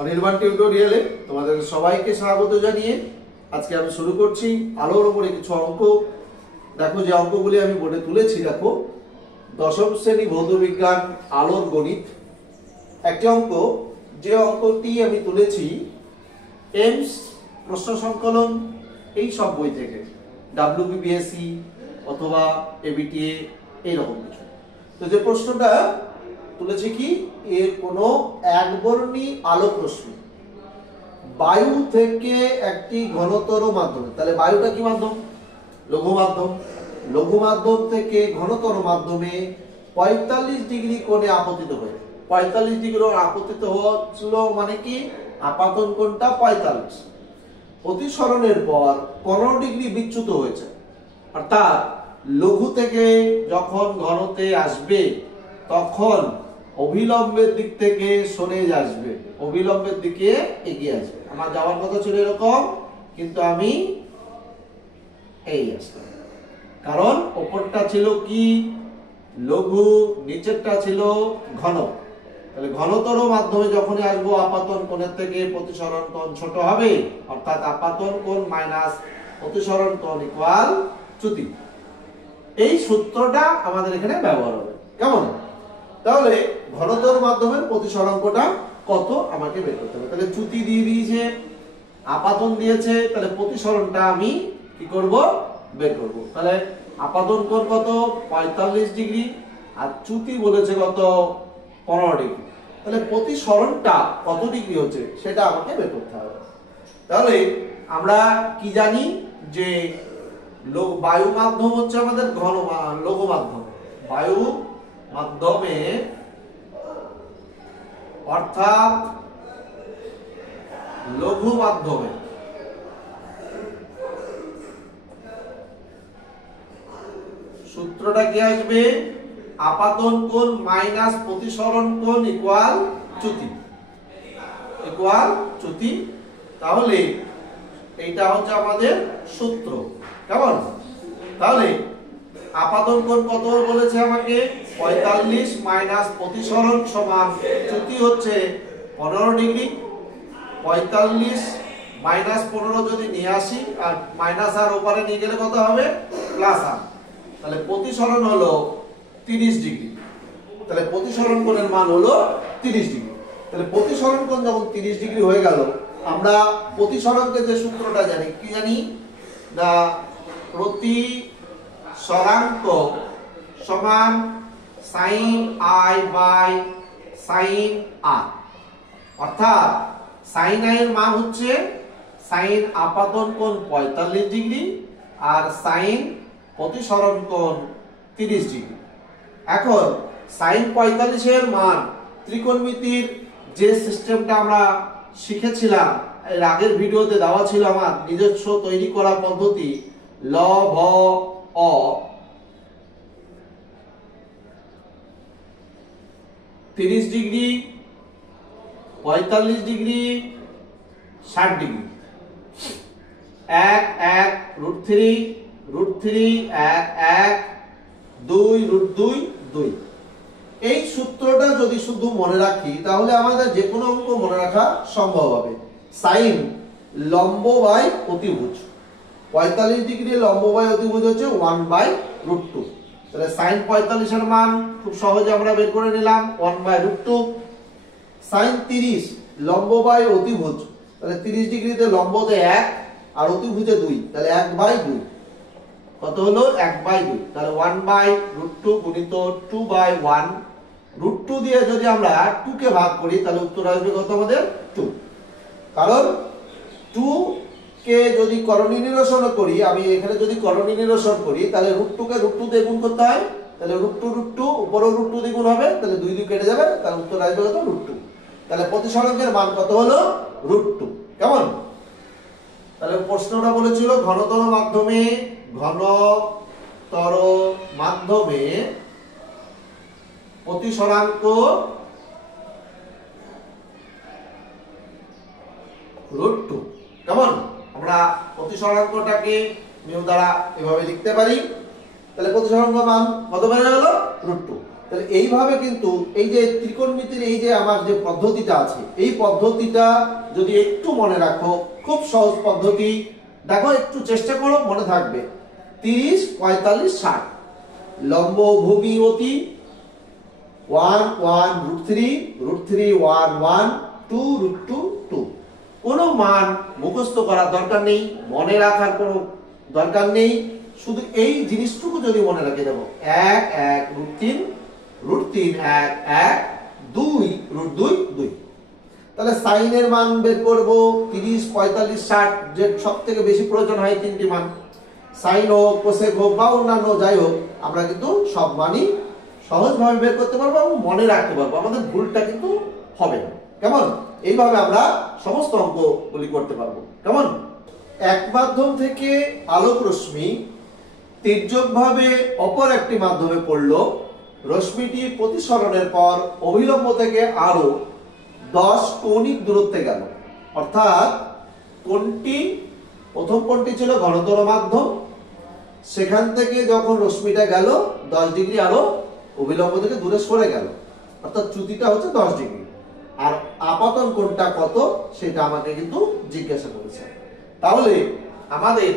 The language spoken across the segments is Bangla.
অনির্বাণ টিউটোরিয়ালে তোমাদের সবাইকে স্বাগত জানিয়ে আজকে আমি শুরু করছি আলোর উপরে কিছু অঙ্ক। দেখো যে অঙ্কগুলি আমি বোর্ডে তুলেছি, দেখো দশম শ্রেণী ভৌত বিজ্ঞান আলোর গণিত একটি অঙ্ক। যে অঙ্কটি আমি তুলেছি এমস প্রশ্ন সংকলন এই সব বই থেকে, WBPSC অথবা ABTA এইরকম কিছু। তো যে প্রশ্নটা তুলেছে কি, এর কোনো একবর্ণী আলোক রশ্মি বায়ু থেকে একটি ঘনতর মাধ্যমে, তাহলে বায়ুটা কি মাধ্যম? লঘু মাধ্যম। লঘু মাধ্যম থেকে ঘনতর মাধ্যমে 45 ডিগ্রি কোণে আপতিত হয়ে, 45 ডিগ্রি আপতিত হচ্ছিল মানে কি, আপাতন কোণটা 45, প্রতিসরণের পর 15 ডিগ্রি বিচ্যুত হয়েছে। অর্থাৎ লঘু থেকে যখন ঘনতে আসবে তখন অভিলম্বের দিক থেকে সরে আসবে, অভিলম্বের দিকে এগিয়ে আসবে। আমার যাওয়ার কথা ছিল এরকম, কিন্তু আমি এই আসলাম, কারণ উপরটা ছিল কি লঘু, নিচেরটা ছিল ঘন। তাহলে ঘনতর মাধ্যমে যখনই আসবো আপাতন কোণের থেকে প্রতিসরণ কোণ ছোট হবে, অর্থাৎ আপাতন কোণ মাইনাস প্রতিসরণ কোণ ইকুয়াল চ্যুতি। এই সূত্রটা আমাদের এখানে ব্যবহার হবে। কেমন? তাহলে ঘনতর মাধ্যমের প্রতিসরাঙ্কটা কত আমাকে বের করতে হবে। তাহলে চ্যুতি দিয়ে দিয়েছে, আপাতন দিয়েছে, তাহলে প্রতিসরণটা আমি কি করব, বের করব। তাহলে আপাতন কোণ কত, 45 ডিগ্রি, আর চ্যুতি বলেছে কত, 15 ডিগ্রি। তাহলে প্রতিসরণটা কত ডিগ্রি হচ্ছে সেটা আমাকে বের করতে হবে। তাহলে আমরা কি জানি যে বায়ু মাধ্যম হচ্ছে আমাদের লঘু মাধ্যম। বায়ু মাধ্যমে অর্থাৎ লঘু মাধ্যমে সূত্রটা কি আসবে, আপাতন কোণ মাইনাস প্রতিসরণ কোণ ইকুয়াল চ্যুতি, ইকুয়াল চ্যুতি। তাহলে এইটা হচ্ছে আমাদের সূত্র। কেমন? তাহলে আপাতন কোণ কত বলেছে আমাকে, 45 মাইনাস প্রতিসরণ সমান চ্যুতি হচ্ছে 15 ডিগ্রি। 45 মাইনাস 15 যদি নিয়ে আসি, আর মাইনাস আর ওপারে নিয়ে গেলে কত হবে, প্লাস আর, তাহলে প্রতিসরণ হলো 30 ডিগ্রি। তাহলে প্রতিসরণ কোণের মান হলো 30 ডিগ্রি। তাহলে প্রতিসরণ কোণ যখন 30 ডিগ্রি হয়ে গেল, আমরা প্রতিসরণকে যে সূত্রটা জানি, কি জানি, দা প্রতিসরাঙ্ক সমান sin i by sin r। অর্থাৎ sin i এর মান হচ্ছে sin আপাতন কোণ 45 ডিগ্রি আর sin প্রতিসরণ কোণ 30 ডিগ্রি। এখন sin 45 এর মান ত্রিকোণমিতির যে সিস্টেমটা আমরা শিখেছিলাম, এর আগের ভিডিওতে দেওয়া ছিল আমার নিজস্ব তৈরি করা পদ্ধতি, লব অ 30 ডিগ্রি, 45 ডিগ্রি, 60 ডিগ্রি, 1 1 √3 √3 1 1 2 √2 2। এই সূত্রটা যদি শুধু মনে রাখি তাহলে আমাদের যে কোনো অঙ্ক মনে রাখা সম্ভব হবে। সাইন লম্ব বাই অতিভুজ, 45 ডিগ্রি লম্ব বাই অতিভুজ হচ্ছে 1/√2। তাহলে sin 45 এর মান খুব সহজে আমরা বের করে নিলাম, 1/√2। sin 30 লম্ব বাই অতিভুজ, তাহলে 30 ডিগ্রিতে লম্বতে 1 আর অতিভুজে 2, তাহলে 1/2। কত হলো, 1/2। তাহলে 1/√2 গুণিত 2/1, √2 দিয়ে যদি আমরা 2 কে ভাগ করি তাহলে উত্তর আসবে কত আমাদের, 2। কারণ 2 কে যদি করণী নিরসন করি, আমি এখানে যদি করণী নিরসন করি তাহলে √2 কে √2 দিয়ে গুণ করতে হয়, তাহলে √2 উপরেও √2 দিয়ে গুণ হবে, তাহলে 2 2 কেটে যাবে, তাহলে উত্তর আসবে কত, √2। তাহলে প্রতিসরণের মান কত হলো, √2। কেমন? তাহলে প্রশ্নটা বলেছিল ঘনতর মাধ্যমে, ঘনতর মাধ্যমে প্রতিসরাঙ্ক √2। কেমন? আমরা প্রতিসরাঙ্কটাকে মিউ দ্বারা এভাবে লিখতে পারি। তাহলে প্রতিসরাঙ্ক মান কত বেড়ে গেল, √2। তাহলে এইভাবে কিন্তু এই যে ত্রিকোণমিতির এই যে আমার যে পদ্ধতিটা আছে, এই পদ্ধতিটা যদি একটু মনে রাখো, খুব সহজ পদ্ধতি। দেখো একটু চেষ্টা করো, মনে থাকবে। 30, 45, 60 লম্ব ভূমি অতি 1 1 √3 √3 1 1 2 √2 2। কোনো মান মুখস্থ করার দরকার নেই, মনে রাখার কোনো দরকার নেই, শুধু এই জিনিসটুকু যদি মনে রেখে দেবো 1 1 √3 √3 1 1 2 √2 2। তাহলে সাইনের মান বের করব 30 45 60, যে সব থেকে বেশি প্রয়োজন হয় তিনটি মান, সাইন হোক কোসেক হোক বা অন্যান্য যাই হোক, আমরা কিন্তু সব মানই সহজভাবে বের করতে পারবো এবং মনে রাখতে পারবো, আমাদের ভুলটা কিন্তু হবে না। কেমন? এইভাবে আমরা সমস্ত অঙ্কগুলি করতে পারবো। কেমন? এক মাধ্যম থেকে আলোক রশ্মি তির্যকভাবে অপর একটি মাধ্যমে পড়লো, রশ্মিটি প্রতিসরণের পর অভিলম্ব থেকে আরো 10 কৌণিক দূরত্বে গেল। অর্থাৎ কোণটি, প্রথম কোণটি ছিল ঘনতর মাধ্যম, সেখান থেকে যখন রশ্মিটা গেল 10 ডিগ্রি আরো অভিলম্ব থেকে দূরে সরে গেল, অর্থাৎ চ্যুতিটা হচ্ছে 10 ডিগ্রি। আর আপতন কোণটা কত সেটা আমাকে কিন্তু জিজ্ঞাসা করেছে। তাহলে আমাদের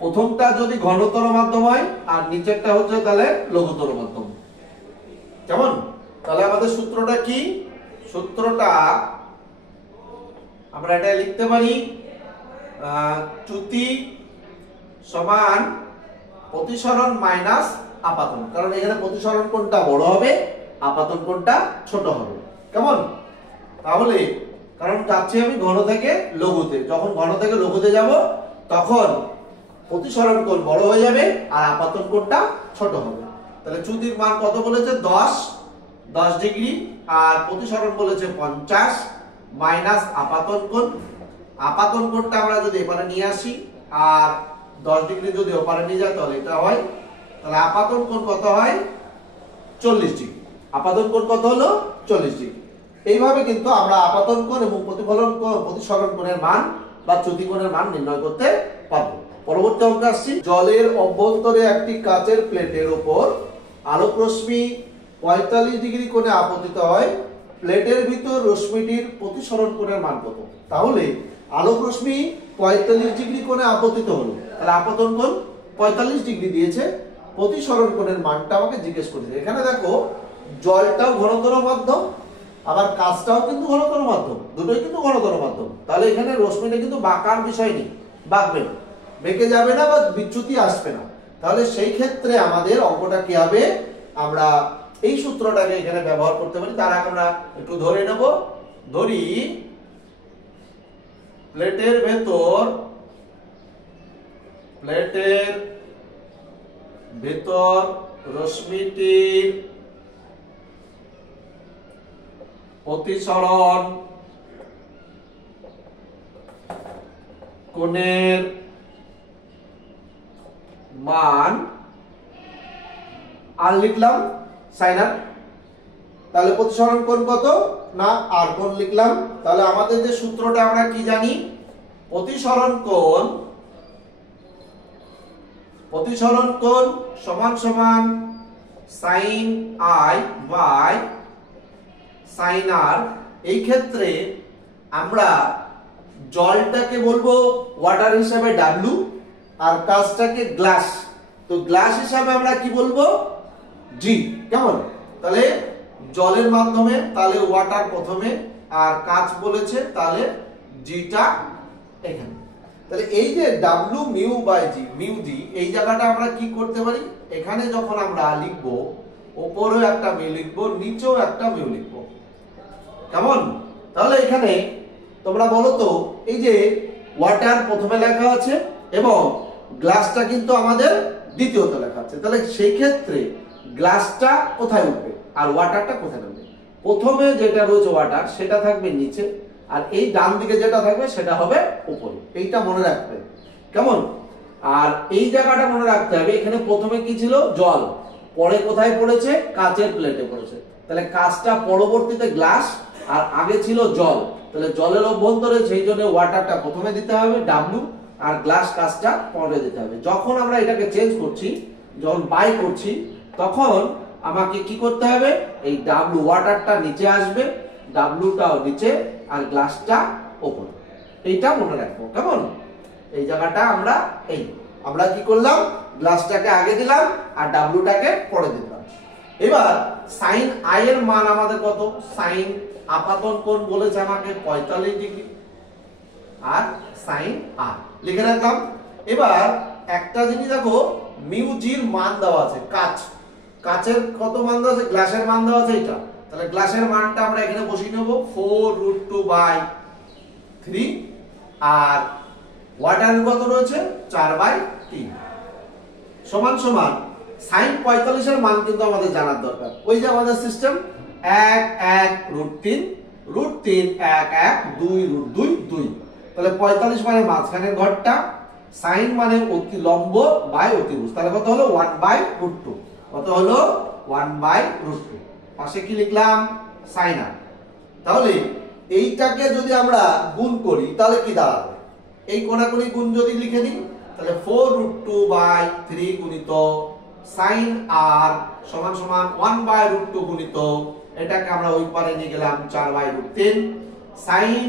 প্রথমটা যদি ঘনতর মাধ্যম হয় আর নিচেরটা হচ্ছে তাহলে লঘুতর মাধ্যম। কেমন? তাহলে আমাদের সূত্রটা কি? সূত্রটা আমরা এটা লিখতে পারি, চ্যুতি সমান প্রতিসরণ মাইনাস আপাতন, কারণ এখানে প্রতিসরণ কোণটা বড় হবে, আপাতন কোণটা ছোট হবে। কেমন? তাহলে কারণ যাচ্ছি আমি ঘন থেকে লঘুতে, যখন ঘন থেকে লঘুতে যাব তখন প্রতিসরণ কোণ বড় হয়ে যাবে আর আপাতন কোণটা ছোট হবে। তাহলে চ্যুতির মান কত বলেছে? 10 ডিগ্রি, আর প্রতিসরণ বলেছে 50 মাইনাস আপাতন কোণ। আপাতন কোণটা আমরা যদি এপারে নিয়ে আসি আর 10 ডিগ্রি যদি ওপারে নিয়ে যায় তাহলে এটা হয়, তাহলে আপাতন কোণ কত হয়? 40 ডিগ্রি। আপাতন কোণ কত হলো? 40 ডিগ্রি। এইভাবে কিন্তু আমরা আপাতন কোণ এবং প্রতিসরণ কোণের মান বা চ্যুতি কোণের মান নির্ণয় করতে পারবো। পরবর্তী অঙ্কে আসছি। জলের অভ্যন্তরে একটি কাচের প্লেটের উপর আলোক রশ্মি 45 ডিগ্রি কোণে আপতিত হয়, প্লেটের ভিতর রশ্মিটির প্রতিসরণ কোণের মান কত? তাহলে আলোক রশ্মি 45 ডিগ্রি কোণে আপতিত হলো, তাহলে আপতন কোণ 45 ডিগ্রি দিয়েছে, প্রতিসরণ কোণের মানটা আমাকে জিজ্ঞেস করেছে। এখানে দেখো জলটাও ঘনতর মাধ্যম, আবার কাঁচটাও কিন্তু ঘনতর মাধ্যম, দুটোই কিন্তু ঘনতর মাধ্যম। তাহলে এখানে রশ্মিটা কিন্তু বাঁকার বিষয় নেই, বাঁকবে না, বেঁকে যাবে না বা বিচ্যুতি আসবে না। তাহলে সেই ক্ষেত্রে আমাদের অঙ্কটা কি হবে? আমরা এই সূত্রটাকে এখানে ব্যবহার করতে পারি। তার আগে আমরা একটু ধরে নেব। ধরি প্লেটের ভেতর রশ্মিটির প্রতিসরণ কোণের মান আর লিখলাম sin r। তাহলে প্রতিসরণ কোণ কত না আর কোণ লিখলাম। তাহলে আমাদের যে সূত্রটা আমরা কি জানি? প্রতিসরণ কোণ সমান সমান sin i by sin r। এই ক্ষেত্রে আমরা জলটাকে বলবো ওয়াটার হিসাবে W আর কাঁচটাকে গ্লাস, তো গ্লাস হিসাবে আমরা কি বলবো? G। কেমন? তাহলে জলের মাধ্যমে তাহলে ওয়াটার প্রথমে আর কাঁচ বলেছে, তাহলে জিটা এখানে। তাহলে এই যে W mu by g, mu g, এই জায়গাটা আমরা কি করতে পারি? এখানে যখন আমরা লিখবো উপরেও একটা মিউ লিখবো, নিচেও একটা মিউ লিখবো। কেমন? তাহলে এখানে তোমরা বলো তো, এই যে ওয়াটার প্রথমে লেখা আছে এবং গ্লাসটা কিন্তু আমাদের দ্বিতীয়তে লেখা আছে, তাহলে সেই ক্ষেত্রে গ্লাসটা কোথায় উঠবে আর ওয়াটারটা কোথায় নামবে? প্রথমে যেটা রয়েছে ওয়াটার সেটা থাকবে নিচে, আর এই ডান দিকে যেটা থাকবে সেটা হবে উপরে। এইটা মনে রাখতে হবে। কেমন? আর এই জায়গাটা মনে রাখতে হবে, এখানে প্রথমে কি ছিল? জল, পরে কোথায় পড়েছে? কাচের প্লেটে পড়েছে। তাহলে কাচটা পরবর্তীতে গ্লাস আর আগে ছিল জল, তাহলে জলের অভ্যন্তরে সেই জন্য ওয়াটারটা প্রথমে দিতে হবে W আর গ্লাস কাচটা পরে দিতে হবে। যখন আমরা এটাকে চেঞ্জ করছি, যখন বাই করছি, তখন আমাকে কি করতে হবে, এই ডাব্লু ওয়াটারটা নিচে আসবে, ডাব্লুটাও নিচে আর গ্লাসটা উপরে, এইটা মনে রাখবো। কেমন, এই জায়গাটা আমরা কি করলাম, গ্লাসটাকে আগে দিলাম আর ডাব্লুটাকে পরে দিলাম। এবার সাইন আই এর মান আমাদের কত, সাইন আপাতন কোণ বলেছে আমাকে 45 ডিগ্রি, আর সাইন আর লিখে রাখলাম। এবার একটা জিনিস দেখো, মিউ জির মান দেওয়া আছে, কাচের কত মান দেওয়া আছে, গ্লাসের মান দেওয়া আছে এটা, তাহলে গ্লাসের মানটা আমরা এখানে বসিয়ে নেব 4√2/3, আর ওয়াটারের কত রয়েছে 4/3, সমান সমান সাইন 45 এর মান কিন্তু আমাদের জানার দরকার। ওই যে আমাদের সিস্টেম 1 √3 1 2√2 তাহলে 45 মানে মাঝখানের ঘরটা, সাইন মানে অতি লম্ব বাই অতিভুজ, তাহলে কত হলো 1/√2, কত হলো 1/√2, পাশে কি লিখলাম সাইন আর। তাহলে এইটাকে যদি আমরা গুণ করি তাহলে কি দাঁড়াবে, এই কোণাকুণি গুণ যদি লিখে দিই তাহলে 4√2/3 গুণিত সাইন আর সমান সমান 1/√2 গুণিত, এটাকে আমরা ওই পারে নিয়ে গেলাম 4/√3, সাইন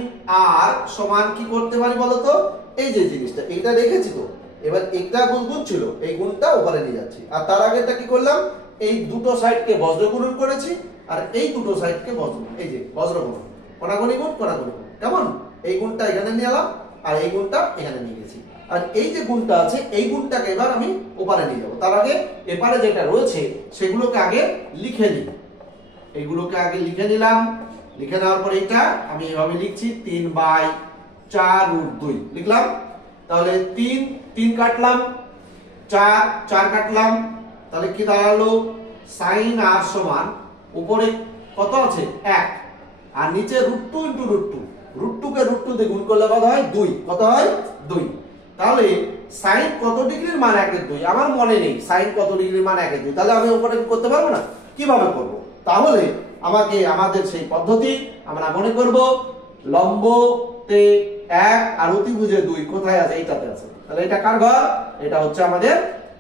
আর সমান কি করতে পারি বলতো, এই যে জিনিসটা এটা রেখেছি তো, এবার একটা গুণ ছিল, এই গুণটা ওপারে নিয়ে যাচ্ছি, আর তার আগেটা কি করলাম, এই দুটো সাইডকে বজ্র গুণন করেছি, আর এই দুটো সাইডকে এই যে বজ্র গুণন, কোণাকুণি গুণ কোণাকুণি গুণ, কেমন, এই গুণটা এখানে নিয়ে এলাম আর এই গুণটা এখানে নিয়ে গেছি, আর এই যে গুণটা আছে এই গুণটাকে এবার আমি ওপারে নিয়ে যাব। তার আগে এপারে যেটা রয়েছে সেগুলোকে আগে লিখে নিই, এইগুলোকে আগে লিখে নিলাম, লিখে নেওয়ার পর এটা আমি এভাবে লিখছি 3/4√2 লিখলাম, তাহলে 3 কাটলাম, 4 কাটলাম, তাহলে কি দাঁড়ালো, সাইন আর সমান উপরে কত আছে 1 আর নিচে √2 × √2, √2 কে √2 দিয়ে গুণ করলে কত হয় 2, কত হয় 2, তাহলে সাইন কত ডিগ্রির মান 1/2, আমার মনে নেই সাইন কত ডিগ্রির মান 1/2, তাহলে আমি উপরে করতে পারবো না, কিভাবে করব, তাহলে আমাদের সেই পদ্ধতি আমরা মনে করব, লম্বতে 1 আর অতিভুজে 2 কোথায় আছে, এইটাতে আছে, তাহলে এটা কার ঘর, এটা হচ্ছে আমাদের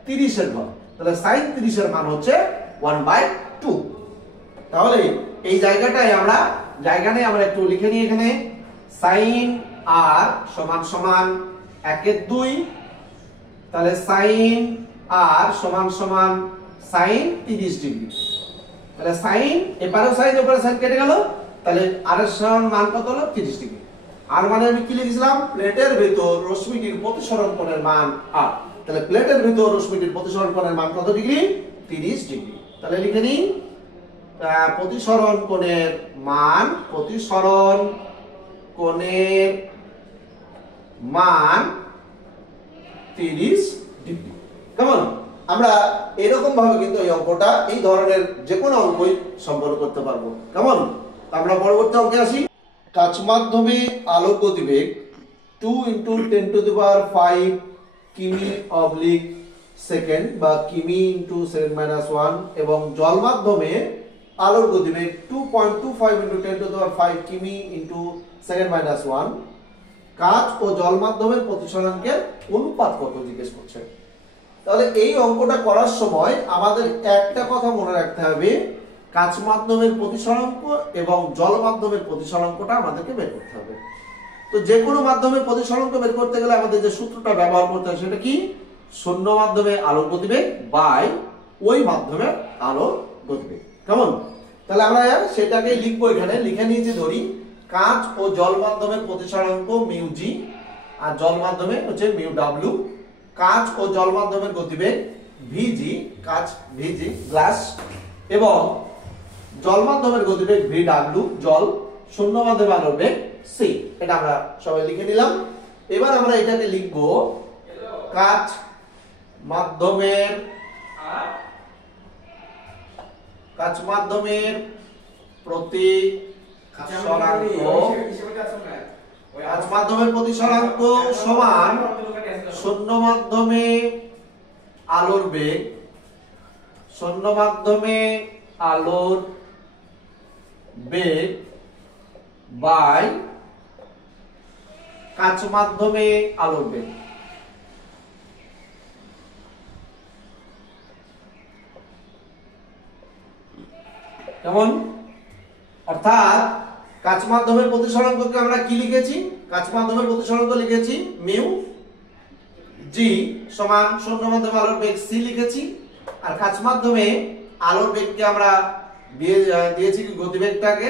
30 এর ঘর, তাহলে সাইন 30 এর মান হচ্ছে 1/2, তাহলে এই জায়গাটায় আমরা একটু লিখে নিই, এখানে সাইন আর সমান সমান 1/2, তাহলে সাইন আর সমান সমান সাইন 30 ডিগ্রি, তাহলে সাইন এপারেও সাইন ওপারে সাইন কেটে গেল, তাহলে আর এর সমান মান কত হলো 30 ডিগ্রি, আর মানে আমি কি লিখেছিলাম, প্লেটের ভিতর রশ্মিটির প্রতিসরণ কোণের মান আর, তাহলে প্লেটের ভিতর রশ্মিটির প্রতিসরণ কোণের মান কত ডিগ্রি, 30 ডিগ্রি, তাহলে লিখে নিই প্রতিসরণ কোণের মান 30 ডিগ্রি। কেমন, আমরা এরকম ভাবে কিন্তু এই অঙ্কটা, এই ধরনের যে কোনো অঙ্কই সম্পন্ন করতে পারবো। কেমন, আমরা পরবর্তী অঙ্কে আসি। কাচ মাধ্যমে আলোক গতিবেগ 2 × 10⁵ কিমি অবলিক সেকেন্ড বা কিমি × 7-1 এবং জল মাধ্যমে আলোর গতিবেগ 2.25 × 10⁵ কিমি × 7-1, কাচ ও জল মাধ্যমের প্রতিসরণের অনুপাত কত জিজ্ঞেস করছে। তাহলে এই অঙ্কটা করার সময় আমাদের একটা কথা মনে রাখতে হবে, কাচ মাধ্যমের প্রতিসরাঙ্ক এবং জল মাধ্যমের প্রতিসরাঙ্কটা আমাদেরকে বের করতে হবে। তো যে কোনো মাধ্যমের প্রতিসরাঙ্ক বের করতে গেলে আমাদের যে সূত্রটা ব্যবহার করতে হয় সেটা কি, শূন্য মাধ্যমে আলোর গতিবেগ বাই ওই মাধ্যমে আলোর গতিবেগ। কেমন, তাহলে আমরা সেটাকে লিখবো, এখানে লিখে নিয়েছি, ধরি কাচ ও জল মাধ্যমের প্রতিসরাঙ্ক মিউ জি আর জল মাধ্যমে হচ্ছে মিউ ডাব্লিউ, কাচ ও জল মাধ্যমের গতিবেগ ভিজি, কাচ ভিজি গ্লাস, এবং জল মাধ্যমের গতিবেগ ভি ডাব্লিউ জল, শূন্য মাধ্যমে আলোর বেগ সি, এটা আমরা সবাই লিখে নিলাম। এবার আমরা এটাকে লিখব কাচ মাধ্যমের প্রতিসরাঙ্ক সমান শূন্য মাধ্যমে আলোর বেগ বাই কাচ মাধ্যমে আলোর বেগ। কেমন? অর্থাৎ কাচ মাধ্যমের প্রতিসরাঙ্ককে আমরা কি লিখেছি? কাচ মাধ্যমের প্রতিসরাঙ্ক লিখেছি মিউ জি সমান শূন্য মাধ্যমে আলোর বেগ সি লিখেছি, আর কাচ মাধ্যমে আলোর বেগকে আমরা দিয়েছি গতিবেগটাকে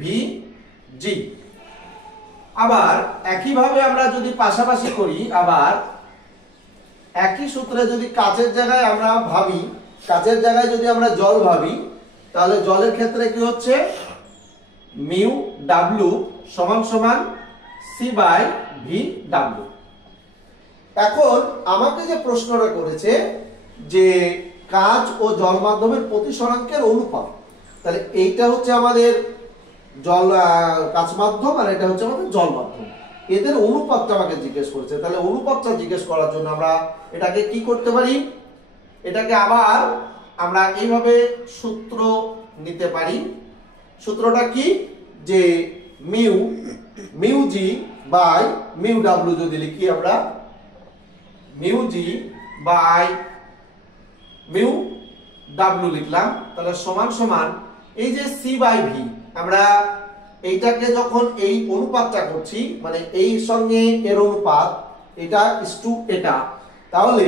ভি জি। আবার একইভাবে আমরা যদি পাশাপাশি করি, আবার একই সূত্রে যদি কাচের জায়গায় আমরা ভাবি, কাচের জায়গায় যদি আমরা জল ভাবি, তাহলে জলের ক্ষেত্রে কি হচ্ছে? মিউ ডাব্লু সমান সমান সি বাই ভি ডাব্লু। এখন আমাকে যে প্রশ্নটা করেছে যে কাচ ও জল মাধ্যমের প্রতিসরাঙ্কের অনুপাত, তাহলে এইটা হচ্ছে আমাদের জল কাচ মাধ্যম, আর এটা হচ্ছে আমাদের জল মাধ্যম, এদের অনুপাতটা আমাকে জিজ্ঞেস করেছে। তাহলে অনুপাতটা জিজ্ঞেস করার জন্য আমরা এটাকে কি করতে পারি? এটাকে আবার আমরা এইভাবে সূত্র নিতে পারি। সূত্রটা কি? যে মিউ জি বাই মিউ ডাব্লু যদি লিখি আমরা, মিউ জি বাই মিউ ডাব্লু লিখলাম, তাহলে সমান সমান এই যে সি বাই ভি, আমরা এইটাকে যখন এই অনুপাতটা করছি, মানে এই সঙ্গে এর অনুপাত, এটা ইস টু এটা, তাহলে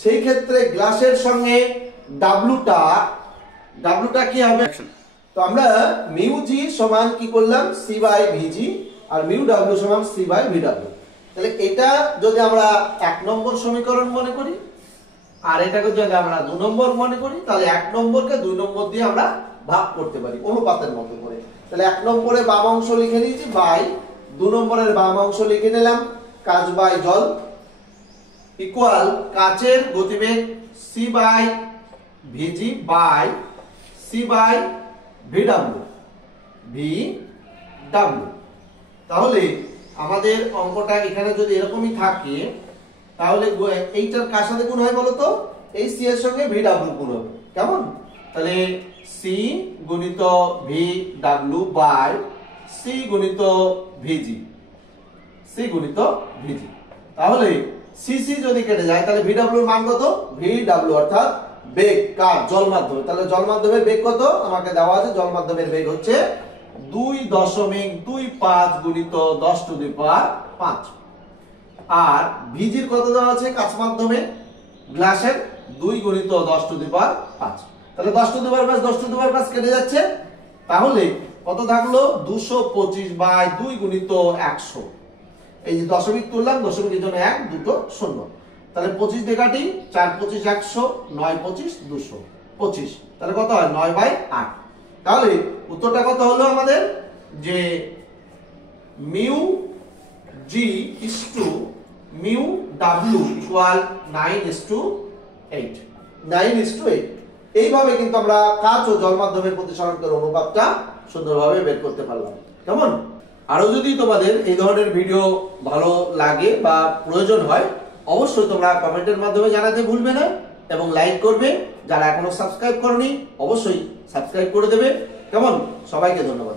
সেই ক্ষেত্রে গ্লাসের সঙ্গে ডাব্লুটা কি হবে? তো আমরা মিউ জি সমান কি করলাম? সি বাই ভিজি, আর মিউ ডাব্লু সমান সি বাই ভি ডাব্লু। তাহলে এটা যদি আমরা 1 নম্বর সমীকরণ মনে করি, আর এটাকে যদি আমরা 2 নম্বর মনে করি, তাহলে 1 নম্বরকে 2 নম্বর দিয়ে আমরা ভাগ করতে পারি অনুপাতের মতো করে। তাহলে 1 নম্বরে বাম অংশ লিখে নিয়েছি বাই 2 নম্বরের বাম অংশ লিখে নিলাম কাচ বাই জল ইকুয়াল কাচের গতিবেগ c by v g by c by v ডাব্লু। তাহলে আমাদের অঙ্কটা এখানে যদি এরকমই থাকে, তাহলে এইটার কার সাথে গুণ হয় বলো তো? এই সি এর সঙ্গে ভি ডাব্লু গুণ হবে। কেমন? তাহলে সি গুণিত ভি ডাব্লু বাই সি গুণিত ভিজি, সি গুণিত ভিজি। তাহলে সি সি যদি কেটে যায়, তাহলে ভি ডাব্লু এর মান কত? ভি ডাব্লু অর্থাৎ বেগ কার? জল মাধ্যমে। তাহলে জল মাধ্যমের বেগ কত আমাকে দেওয়া আছে? জল মাধ্যমের বেগ হচ্ছে 2.25 গুণিত 10 টু দি পাওয়ার 5। আর ভিজির কত দেওয়া আছে কাচ মাধ্যমে? গ্লাসের 2 গুণিত 10 টু দি পাওয়ার 5। তাহলে 10 to the power 5 10 to the পাওয়ার 5 কেটে যাচ্ছে, তাহলে কত থাকলো? 225 বাই 2 গুণিত 100। এই যে দশমিক তুললাম, দশমিকের জন্য 1 দুটো শূন্য, তাহলে 25 দিয়ে কাটি, 4 25 100, 9 25 225, তাহলে কত হয়? 9 বাই 8। তাহলে উত্তরটা কত হলো আমাদের? যে mu G is to mu W equal 9:8, 9:8। এইভাবে কিন্তু আমরা কাচ ও জল মাধ্যমের প্রতিসরাঙ্কের অনুপাতটা সুন্দরভাবে বের করতে পারলাম। কেমন? আরো যদি তোমাদের এই ধরনের ভিডিও ভালো লাগে বা প্রয়োজন হয়, অবশ্যই তোমরা কমেন্টের মাধ্যমে জানাতে ভুলবে না, এবং লাইক করবে। যারা এখনো সাবস্ক্রাইব করনি অবশ্যই সাবস্ক্রাইব করে দেবে। কেমন? সবাইকে ধন্যবাদ।